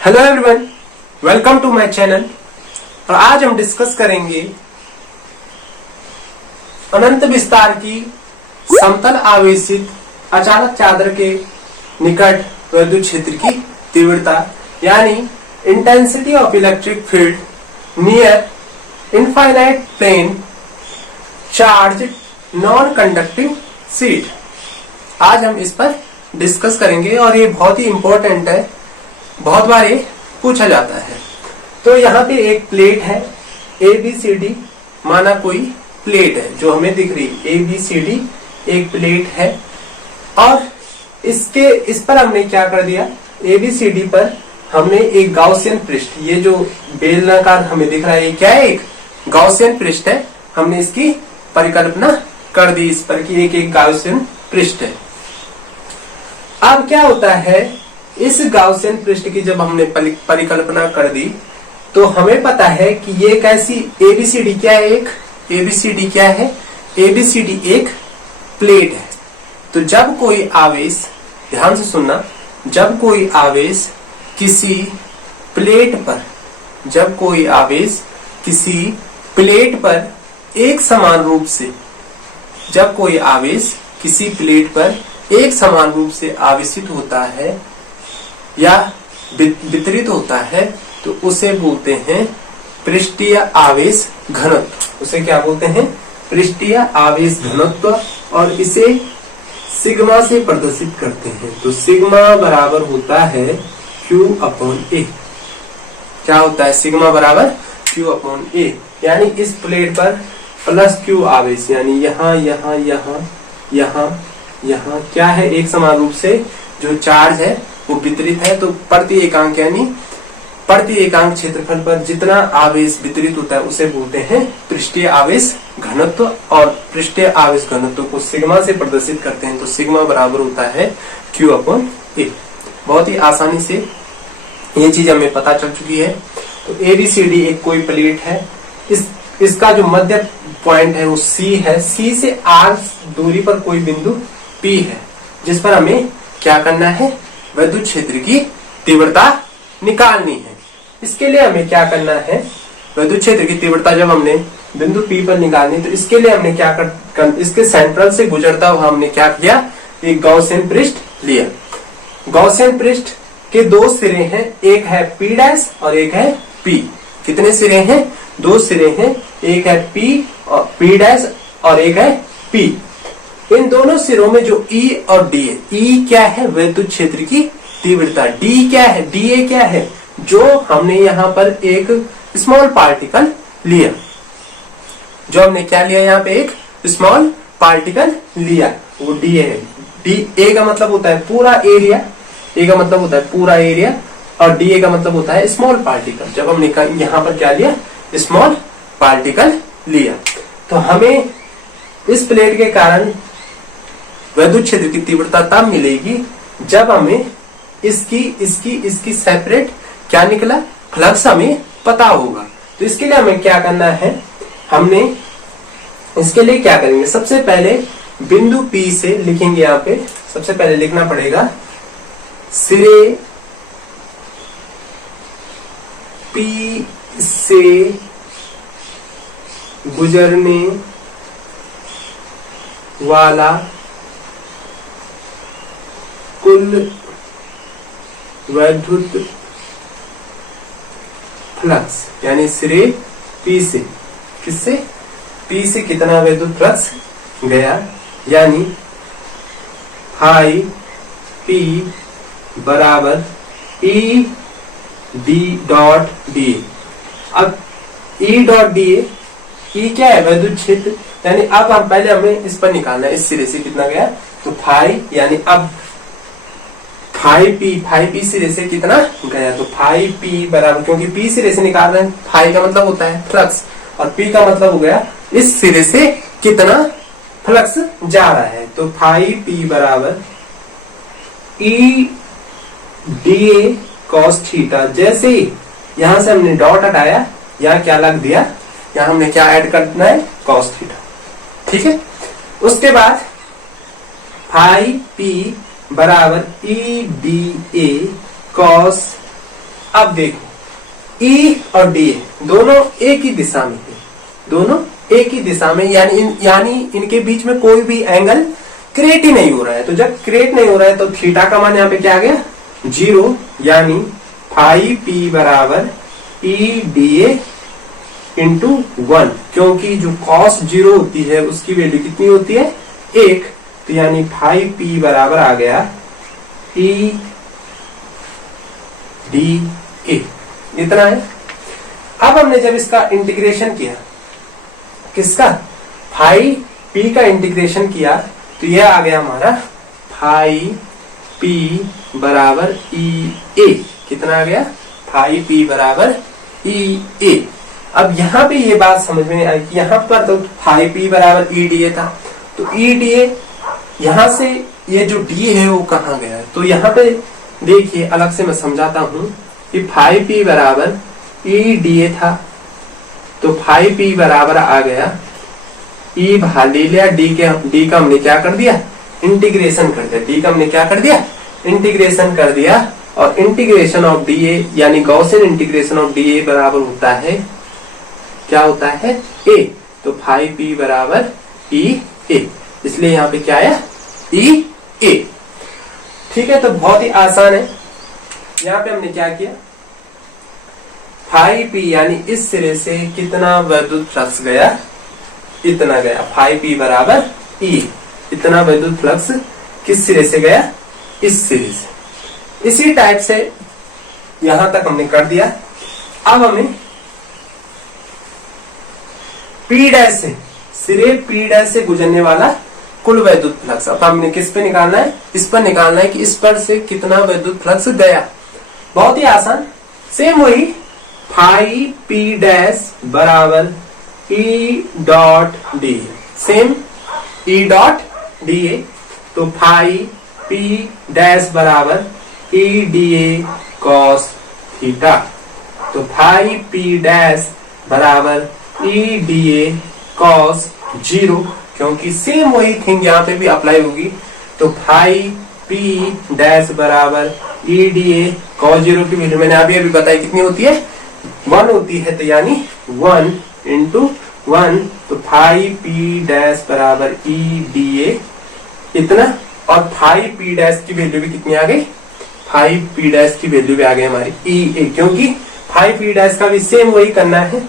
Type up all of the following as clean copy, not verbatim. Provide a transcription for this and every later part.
Hello everyone, welcome to my channel. और आज हम डिस्कस करेंगे अनंत विस्तार की समतल आवेशित अचानक चादर के निकट विद्युत क्षेत्र की तीव्रता यानी intensity of electric field near infinite plane charge non conducting sheet. आज हम इस पर डिस्कस करेंगे और ये बहुत ही इंपॉर्टेंट है, बहुत बार ये पूछा जाता है। तो यहाँ पे एक प्लेट है ABCD, माना कोई प्लेट है जो हमें दिख रही है। ABCD एक प्लेट है और इस पर हमने क्या कर दिया, ABCD पर हमने एक गाउसियन पृष्ठ, ये जो बेलनाकार हमें दिख रहा है ये क्या है, एक गाउसियन पृष्ठ है। हमने इसकी परिकल्पना कर दी इस पर कि एक गाउसियन पृष्ठ है। अब क्या होता है, इस गाउसियन पृष्ठ की जब हमने परिकल्पना कर दी तो हमें पता है कि ये कैसी ABCD क्या है, एक ABCD क्या है, ABCD एक प्लेट है। तो जब कोई आवेश, ध्यान से सुनना, जब कोई आवेश किसी प्लेट पर, जब कोई आवेश किसी प्लेट पर एक समान रूप से, जब कोई आवेश किसी प्लेट पर एक समान रूप से आवेशित होता है या वितरित होता है तो उसे बोलते हैं पृष्ठीय आवेश घनत्व। उसे क्या बोलते हैं, पृष्ठीय आवेश घनत्व। और इसे सिग्मा से प्रदर्शित करते हैं। तो सिग्मा बराबर होता है Q/A। क्या होता है, सिग्मा बराबर Q/A। यानी इस प्लेट पर प्लस Q आवेश, यानी यहाँ यहाँ यहाँ यहाँ यहाँ क्या है, एक समान रूप से जो चार्ज है वो वितरित है। तो प्रति एकांक यानी प्रति एकांक क्षेत्रफल पर जितना आवेश वितरित होता है उसे बोलते हैं पृष्ठीय आवेश घनत्व। और पृष्ठीय आवेश घनत्व को सिग्मा से प्रदर्शित करते हैं। तो सिग्मा बराबर होता है Q/A। बहुत ही आसानी से ये चीज हमें पता चल चुकी है। तो ABCD एक कोई प्लेट है, इसका जो मध्य पॉइंट है वो C है। C से R दूरी पर कोई बिंदु P है जिस पर हमें क्या करना है, विद्युत क्षेत्र की तीव्रता निकालनी है। इसके लिए हमें क्या करना है, विद्युत क्षेत्र की तीव्रता जब हमने बिंदु P पर निकालनी, तो इसके लिए हमने क्या कर इसके सेंट्रल से गुजरता हुआ हमने क्या किया, एक गॉसियन पृष्ठ लिया। गॉसियन पृष्ठ के दो सिरे हैं, एक है P' और एक है P। कितने सिरे हैं, दो सिरे हैं, एक है P और P' और एक है P। इन दोनों सिरों में जो E और D है, E क्या है, विद्युत क्षेत्र की तीव्रता, D क्या है, DA क्या है, जो हमने यहाँ पर एक स्मॉल पार्टिकल लिया, जो हमने क्या लिया, यहाँ पे एक स्मॉल पार्टिकल लिया, वो DA है। DA का मतलब होता है पूरा एरिया, A का मतलब होता है पूरा एरिया और DA का मतलब होता है स्मॉल पार्टिकल। जब हमने यहाँ पर क्या लिया, स्मॉल पार्टिकल लिया, तो हमें इस प्लेट के कारण विद्युत क्षेत्र की तीव्रता तब मिलेगी जब हमें इसकी सेपरेट क्या निकला, फ्लक्स हमें पता होगा। तो इसके लिए हमें क्या करना है, हमने इसके लिए क्या करेंगे, सबसे पहले बिंदु P से लिखेंगे। यहाँ पे सबसे पहले लिखना पड़ेगा सिरे P से गुजरने वाला कुल विद्युत फ्लक्स, यानी सिरे P से, किससे, P से कितना विद्युत फ्लक्स गया, यानी फाई P बराबर E_dA। अब E.dA, E क्या है, विद्युत क्षेत्र, यानी अब हम पहले हमें इस पर निकालना है, इस सिरे से कितना गया, तो फाई, यानी अब फाई P सिरे से कितना गया, तो फाई P बराबर, क्योंकि P सिरे से निकाल रहे हैं, फाई का मतलब होता है फ्लक्स और P का मतलब हो गया इस सिरे से कितना फ्लक्स जा रहा है। तो फाई P बराबर E_dA cos थीटा। जैसे ही यहां से हमने डॉट हटाया, यहाँ क्या लग दिया, यहाँ हमने क्या ऐड करना है, cos थीटा। ठीक है, उसके बाद फाई P बराबर E_dA cos अब देखो E और D दोनों एक ही दिशा में है, दोनों एक ही दिशा में, यानी इनके बीच में कोई भी एंगल क्रिएट ही नहीं हो रहा है। तो जब क्रिएट नहीं हो रहा है तो थीटा का मान यहाँ पे क्या आ गया 0, यानी फाई पी बराबर ई डी ए इंटू 1, क्योंकि जो cos 0 होती है उसकी वैल्यू कितनी होती है 1, तो यानी फाई पी बराबर आ गया ई डी ए, इतना है। अब हमने जब इसका इंटीग्रेशन किया, किसका फाई पी का इंटीग्रेशन किया, तो यह आ गया हमारा फाई पी बराबर ई ए, कितना आ गया फाई पी बराबर ई ए। अब यहाँ पे ये बात समझ में आई कि यहाँ पर तो फाई पी बराबर ई डी ए था, तो ई डी ए यहाँ से ये जो डी है वो कहाँ गया, तो यहाँ पे देखिए अलग से मैं समझाता हूँ कि फाई पी बराबर ई डी ए था, तो फाई पी बराबर आ गया ई भाग ले लिया डी का हमने क्या कर दिया इंटीग्रेशन कर दिया, डी का हमने क्या कर दिया इंटीग्रेशन कर दिया, और इंटीग्रेशन ऑफ डी ए यानी Gaussian integration of D A बराबर होता है, क्या होता है ए, तो फाई पी बराबर ई ए, इसलिए यहाँ पे क्या आया ई ए। ठीक है, तो बहुत ही आसान है। यहाँ पे हमने क्या किया फाई पी यानी इस सिरे से कितना वैद्युत फ्लक्स गया, इतना गया, फाई पी बराबर ई, इतना वैद्युत फ्लक्स किस सिरे से गया इस सिरे से। इसी टाइप से यहां तक हमने कर दिया। अब हमें पी डैश से, सिरे पी डैश से गुजरने वाला कुल वैद्युत फ्लक्स, अब हमने किस पे निकालना है, इस पर निकालना है कि इस पर से कितना वैद्युत फ्लक्स गया। बहुत ही आसान, सेम वही फाई पी डैश बराबर E dot D, same E dot D A, तो फाई पी डैश बराबर E D A cos theta, तो फाई पी डैश बराबर ई डी ए कॉस 0, क्योंकि सेम वही थिंग यहाँ पे भी अप्लाई होगी, तो फाई पी डैश बराबर ई डी ए कॉस 0 की वैल्यू मैंने अभी बताई कितनी होती है 1 होती है, तो यानी 1 इंटू 1, तो फाई पी डैश बराबर ई डी ए इतना, और फाई पी डैश की वैल्यू भी कितनी आ गई, फाई पी डैश की वैल्यू भी आ गई हमारी ई ए, क्योंकि फाई पी डैश का भी सेम वही करना है।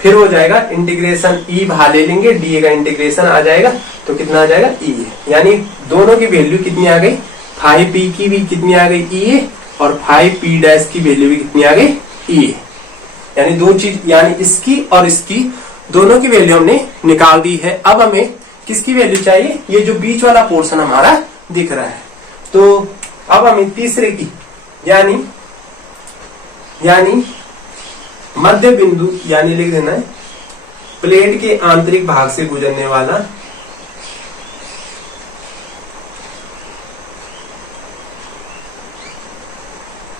फिर हो जाएगा इंटीग्रेशन ई बाहर ले लेंगे, डी ए का इंटीग्रेशन आ जाएगा, तो कितना आ जाएगा ई ए, यानी दोनों की वैल्यू कितनी आ गई, फाई पी की भी कितनी आ गई ई ए, और फाई पी डैश की वैल्यू भी कितनी आ गई ई ए, यानी दो चीज, यानी इसकी और इसकी दोनों की वैल्यू हमने निकाल दी है। अब हमें किसकी वैल्यू चाहिए, ये जो बीच वाला पोर्शन हमारा दिख रहा है, तो अब हमें तीसरे की यानी मध्य बिंदु, यानी लिख देना है प्लेट के आंतरिक भाग से गुजरने वाला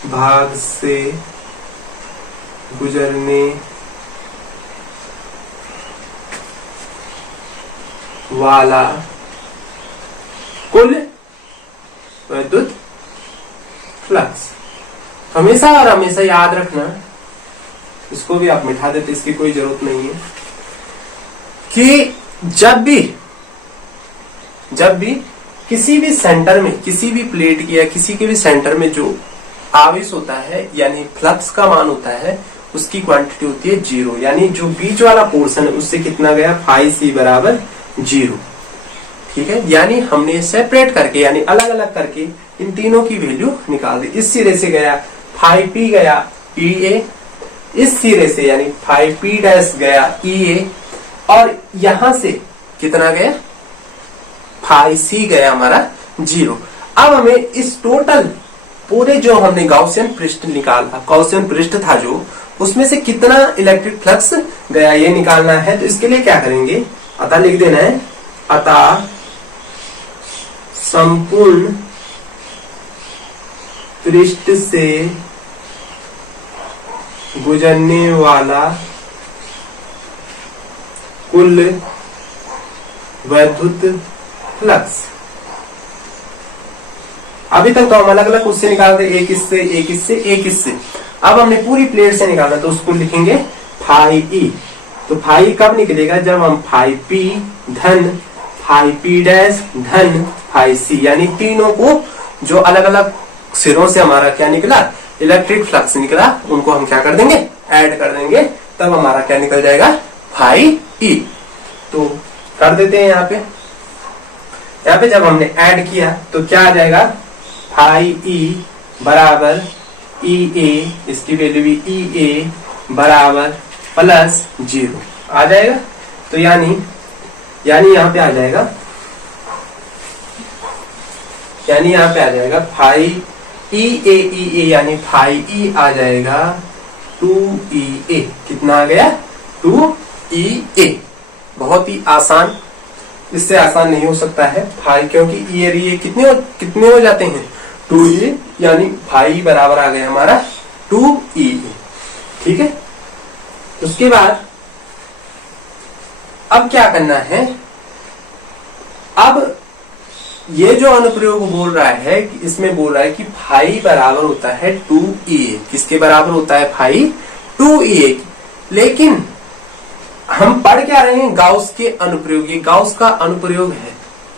भाग से गुजरने वाला कुल विद्युत फ्लक्स। हमेशा और हमेशा याद रखना, इसको भी आप मिटा देते, इसकी कोई जरूरत नहीं है, कि जब भी किसी भी सेंटर में, किसी भी प्लेट की या किसी के भी सेंटर में जो आवेश होता है यानी फ्लक्स का मान होता है, उसकी क्वांटिटी होती है 0, यानी जो बीच वाला पोर्शन है उससे कितना गया फाई सी बराबर 0। ठीक है, यानी हमने सेपरेट करके यानी अलग अलग करके इन तीनों की वैल्यू निकाल दी। इस सिरे से गया फाई पी गया ई ए, इस सिरे से यानी फाई पी डैश गया ई ए, और यहां से कितना गया फाई सी गया हमारा 0। अब हमें इस टोटल पूरे जो हमने गॉसियन पृष्ठ निकाला, गॉसियन पृष्ठ था जो, उसमें से कितना इलेक्ट्रिक फ्लक्स गया ये निकालना है। तो इसके लिए क्या करेंगे, अतः लिख देना है, अतः संपूर्ण पृष्ठ से गुजरने वाला कुल वैद्युत फ्लक्स अभी तक तो हम अलग अलग उससे निकालते, एक इससे एक इससे एक इससे। अब हमने पूरी प्लेट से निकालना, तो उसको लिखेंगे फाई ई। तो फाई कब निकलेगा, जब हम फाई पी धन फाई पी डैश धन फाई सी, यानी तीनों को जो अलग अलग सिरों से हमारा क्या निकला, इलेक्ट्रिक फ्लक्स निकला, उनको हम क्या कर देंगे, ऐड कर देंगे, तब हमारा क्या निकल जाएगा, फाई ई। तो कर देते हैं यहाँ पे जब हमने ऐड किया तो क्या आ जाएगा, फाई ई बराबर ई ए, इसकी वैल्यू भी ई ए बराबर प्लस 0 आ जाएगा। तो यानी यहाँ पे आ जाएगा, फाई ई ए यानी फाई ई आ जाएगा 2EA। कितना आ गया, 2EA। बहुत ही आसान, इससे आसान नहीं हो सकता है फाई, क्योंकि ई और ये कितने हो जाते हैं, 2EA, यानी फाई बराबर आ गया हमारा 2EA। ठीक है, उसके बाद अब क्या करना है, अब ये जो अनुप्रयोग बोल रहा है, इसमें बोल रहा है कि फाई बराबर होता है 2EA। किसके बराबर होता है, फाई 2EA। लेकिन हम पढ़ क्या रहे हैं, गाउस के अनुप्रयोग। ये गाउस का अनुप्रयोग है,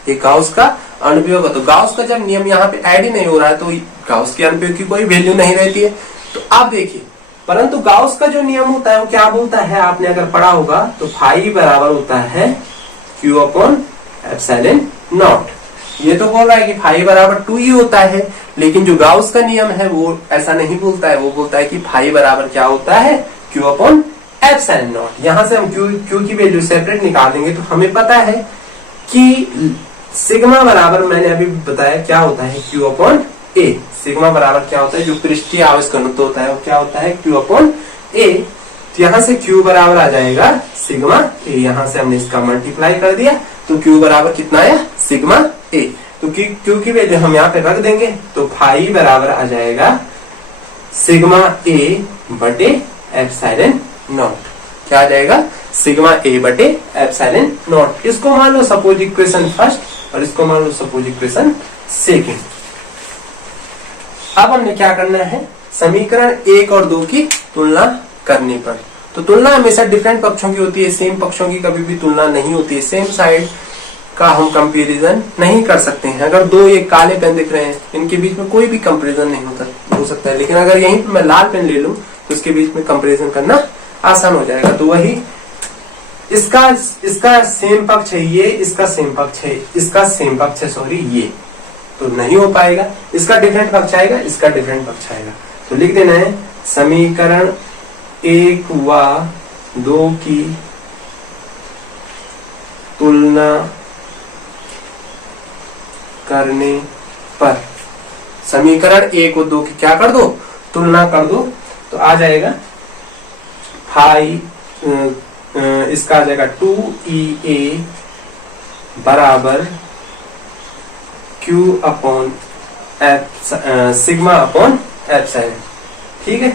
ये गाउस का अनुप्रयोग है। तो गाउस का जब नियम यहाँ पे ऐड ही नहीं हो रहा है, तो गाउस के अनुप्रयोग की कोई वैल्यू नहीं रहती है। तो आप देखिए, परंतु गाउस का जो नियम होता है वो क्या बोलता है, आपने अगर पढ़ा होगा, तो फाई बराबर होता है Q अपॉन एप्सिलॉन नॉट। ये तो बोल रहा है कि फाई बराबर 2E होता है, लेकिन जो गाउस का नियम है वो ऐसा नहीं बोलता है, वो बोलता है कि फाई बराबर क्या होता है, Q अपॉन एप्सिलॉन नॉट। यहां से हम Q की वैल्यू सेपरेट निकाल देंगे, तो हमें पता है कि सिग्मा बराबर, मैंने अभी बताया क्या होता है, Q अपॉन ए। सिग्मा बराबर क्या होता है, जो पृष्ठीय आवेश घनत्व होता है वो क्या होता है, Q अपॉन ए। तो यहाँ से Q बराबर आ जाएगा सिग्मा ए। यहाँ से हमने इसका मल्टीप्लाई कर दिया, तो Q बराबर कितना आया, सिग्मा ए। तो Q की वैल्यू हम यहाँ पे रख देंगे, तो फाई बराबर आ जाएगा सिग्मा ए बटे एप्सिलॉन नॉट। क्या आ जाएगा, सिग्मा ए बटे एप्सिलॉन नॉट। इसको मान लो सपोज इक्वेशन फर्स्ट और इसको मान लो सपोज इक्वेशन सेकेंड। अब हमने क्या करना है, समीकरण 1 और 2 की तुलना करनी पर। तो तुलना हमेशा डिफरेंट पक्षों की होती है, सेम पक्षों की कभी भी तुलना नहीं होती है। सेम साइड का हम कंपैरिजन नहीं कर सकते हैं। अगर दो ये काले पेन दिख रहे हैं, इनके बीच में कोई भी कंपैरिजन नहीं हो सकता है, लेकिन अगर यहीं पे मैं लाल पेन ले लूं तो इसके बीच में कंपैरिजन करना आसान हो जाएगा। तो वही इसका सेम पक्ष है ये, इसका सेम पक्ष है, इसका सेम पक्ष है, सॉरी ये, तो नहीं हो पाएगा। इसका डिफरेंट पक्ष आएगा, इसका डिफरेंट पक्ष आएगा। तो लिख देना है समीकरण 1 व 2 की तुलना करने पर। समीकरण 1 और 2 की क्या कर दो, तुलना कर दो, तो आ जाएगा फाई, इसका आ जाएगा 2EA बराबर Q upon sigma upon epsilon. ठीक है,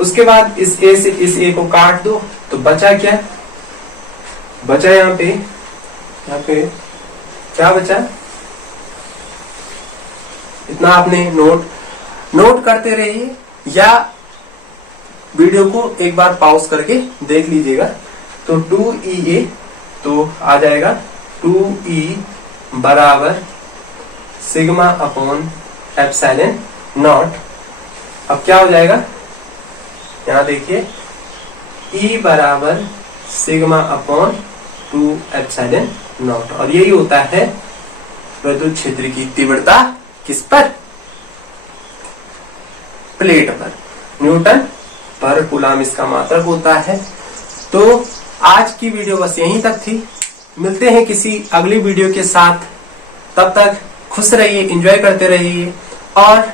उसके बाद इस A से इस A को काट दो, तो बचा क्या, बचा यहाँ पे क्या बचा, इतना आपने नोट करते रहिए, या वीडियो को एक बार पॉज करके देख लीजिएगा। तो 2EA, तो आ जाएगा 2E बराबर सिग्मा अपॉन एप्सिलॉन नॉट। अब क्या हो जाएगा, यहाँ देखिए E बराबर सिग्मा अपॉन 2 एप्सिलॉन नॉट। और यही होता है विद्युत क्षेत्र की तीव्रता किस पर, प्लेट पर। न्यूटन पर कूलम इसका मात्रक होता है। तो आज की वीडियो बस यहीं तक थी, मिलते हैं किसी अगली वीडियो के साथ। तब तक खुश रहिए, एंजॉय करते रहिए और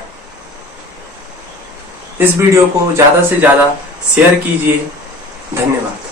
इस वीडियो को ज्यादा से ज्यादा शेयर कीजिए। धन्यवाद।